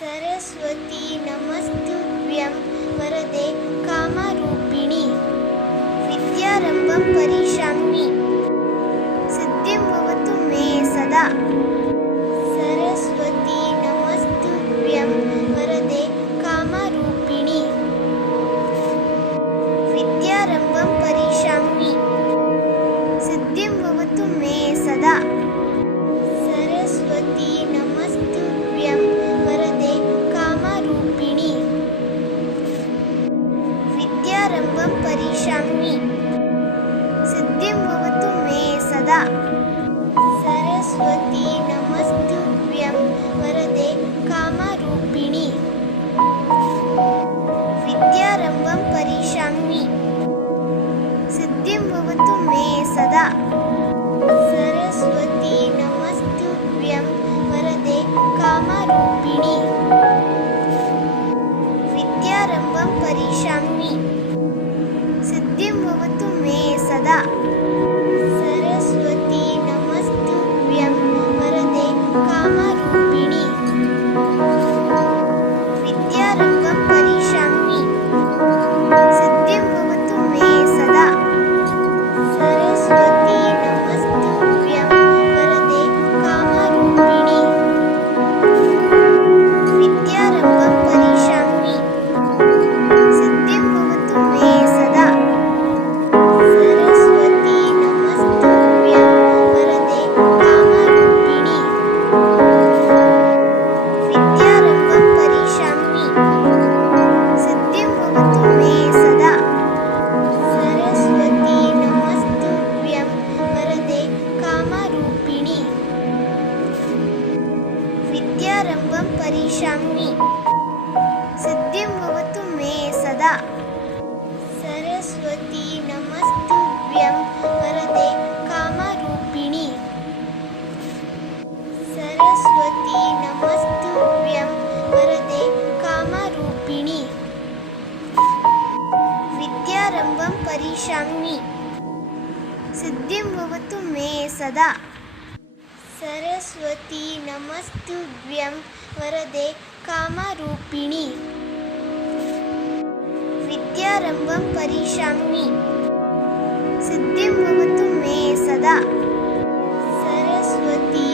सरस्वती नमस्तुभ्यं वरदे कामरूपिणि विद्यारम्भं करिष्यामि सिद्धिं भवतु मे सदा। सरस्वती नमस्तुभ्यं वरदे कामरूपिणि विद्यारम्भं करिष्यामि सिद्धिं भवतु मे सदा। सरस्वती नमस्तुभ्यं वरदे कामरूपिणि विद्यारम्भं करिष्यामि सिद्धिं भवतु मे सदा। सरस्वती नमस्तुभ्यं वरदे कामरूपिणि विद्यारम्भं करिष्यामि सिद्धिं भवतु मे सदा। सरस्वती नमस्तुभ्यं वरदे कामरूपिणि विद्यारम्भं करिष्यामि सिद्धिं भवतु मे सदा। सरस्वती नमस्तुभ्यं वरदे कामरूपिणि विद्यारम्भं करिष्यामि सिद्धिं भवतु मे सदा। सरस्वती नमस्तुभ्यं वरदे कामरूपिणि विद्यारम्भं करिष्यामि सिद्धिं भवतु मे सदा। सरस्वती नमस्तुभ्यं वरदे कामरूपिणि विद्यारम्भं करिष्यामि सिद्धिं भवतु मे सदा। सरस्वती नमस्तुभ्यं वरदे कामरूपिणि विद्यारम्भं करिष्यामि सिद्धिं भवतु मे सदा। सरस्वती नमस्तुभ्यं वरदे कामरूपिणि सरस्वती नमस्तुभ्यं वरदे कामरूपिणि विद्यारम्भं करिष्यामि सिद्धिं भवतु मे सदा। सरस्वती नमस्तुभ्यं वरदे कामरूपिणि विद्यारम्भं करिष्यामि सिद्धिं भवतु मे सदा। सरस्वती